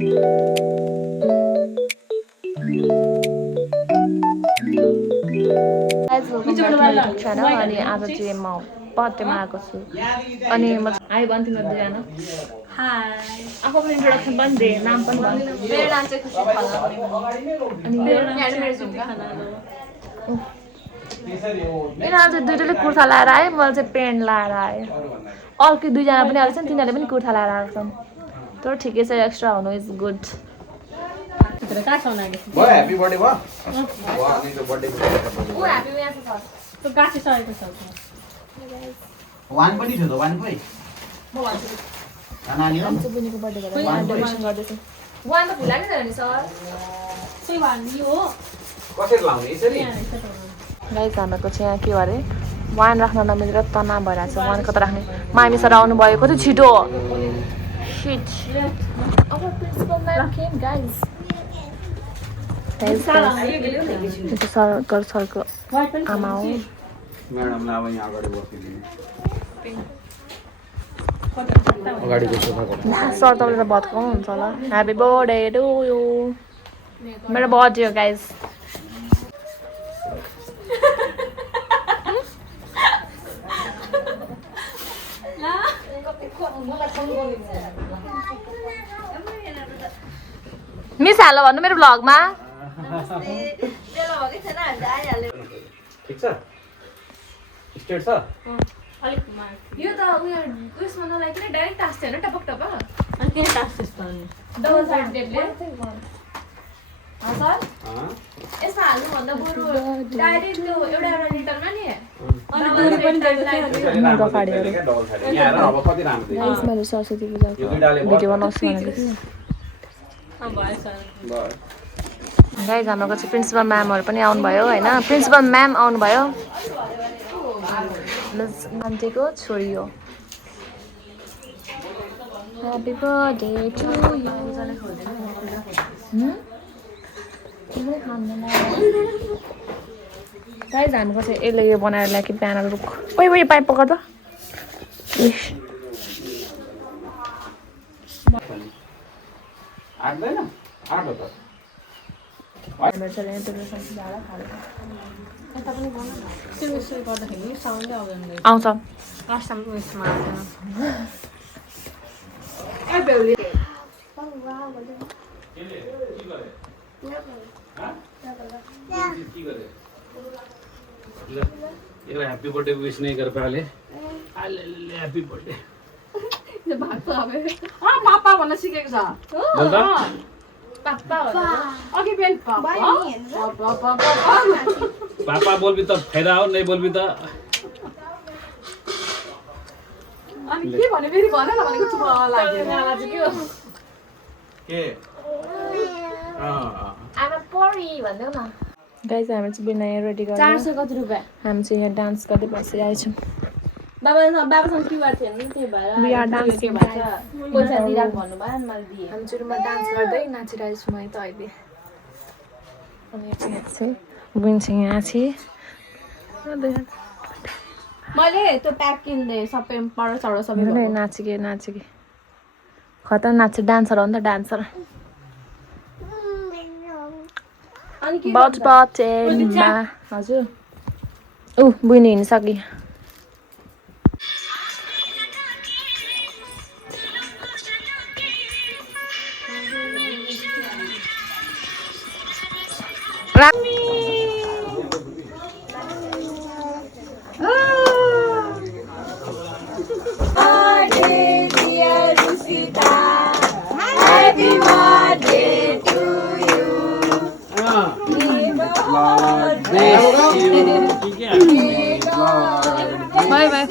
अनि आज चाहिँ म बर्थडेमा आएको छु अनि म हाई भन् तिम्रो दुईजना आफू पनि इन्ट्रोडक्सन पनि दे नाम पनि भन् मेरो नाम चाहिँ खुसी खनाल अनि यिनीहरू चाहिँ दुइटैले कुर्ता लाएर आएँ मैले चाहिँ पेन्ट लाएर आएँ अर्को दुईजना पनि आएको छ नि तिनीहरूले पनि कुर्ता लाएर आएको छन् तर ठिकै छ एक्स्ट्रा हुनु इज गुड ह्यापी बर्थडे भयो वान पनि थियो त वान खोइ नानी हो बुनीको बर्थडे गरेर डेकोरेसन गर्दैछु वान त भुलाएको छ नि सर कसरी लाउने यसरी गाइस हामीहरूको चाहिँ यहाँ के अरे वाइन राख्न नमिलेर तनाव भइरहेको छ वाइनको त राख्ने मामी सर आउनुभयो कति छिटो शिट अब principal ma'am came guys sir सरको आमा हो म्याडमलाई अब यहाँ अगाडि बसिदिनु अगाडिको सोफा गर्नु सर तपाईँले त भत्काउनुहुन्छ होला ह्याप्पी बर्थडे टु यु मेरो बर्थडे हो गाइस मिस हालो भन्नु मेरो भ्लगमा ठिक छ स्ट्रेट छ यो त उयो उयसमा नलाइकन डाइरेक्ट टास्छ होइन टपक टपक अनि के टास्क त्यस्तो अनि डबल साइड टेपले सर यसमा हाल्नुभन्दा बरु डाइरेक्ट त्यो एउटा एउटा लिटरमा नि अनि डोरी पनि मैले सरस्वती पूजाको भिडियो बनाउँछु भनेको थिएँ गाइज हाम्रो चाहिँ प्रिन्सिपल म्यामहरू पनि आउनुभयो होइन प्रिन्सिपल म्याम आउनुभयो मान्छेको छोरी हो happy birthday to you guys हाम्रो चाहिँ यसले यो बनाएर ल्याएको बिहान रुख ओइ ओइ पाइप पक्ड आट्दैन आटो त गर्दाखेरि साउन्डै आउँदैन आउँछ लास्ट टाइम उयसमा आउँदैन यसलाई ह्याप्पी बर्थडे विश नै गरेर पाले ह्याप्पी बर्थडे पापा भन्न सिकेको छ अघि बिहान पापा बोल्बी त फाइदा हो नै बोल्बी त अनि के भन्यो फेरि भन न भनेको चुप लाग्यो के गाइज हामी चाहिँ बिना रेडी गर्छ 400 कति रुपैयाँ हामी चाहिँ यहाँ डान्स गर्दै बसिरहेछौँ बाबासँग क्युआर थियो नि त्यही भएर We are dancing, पैसा दिइराख भन्नुभयो अनि मैले दिएँ हामी चाहिँ रुममा डान्स गर्दै नाचिरहेछु म त अहिले अनि यहाँ चाहिँ बुन चाहिँ यहाँ चाहिँ मैले त्यो प्याक किन्दै सबै पढ चढ सबै नाचिके खतरा नाच्छ डान्सर हो नि त डान्सर अनि के बर्थडेमा हजुर ऊ बुइन हिँडिसके बाय बाय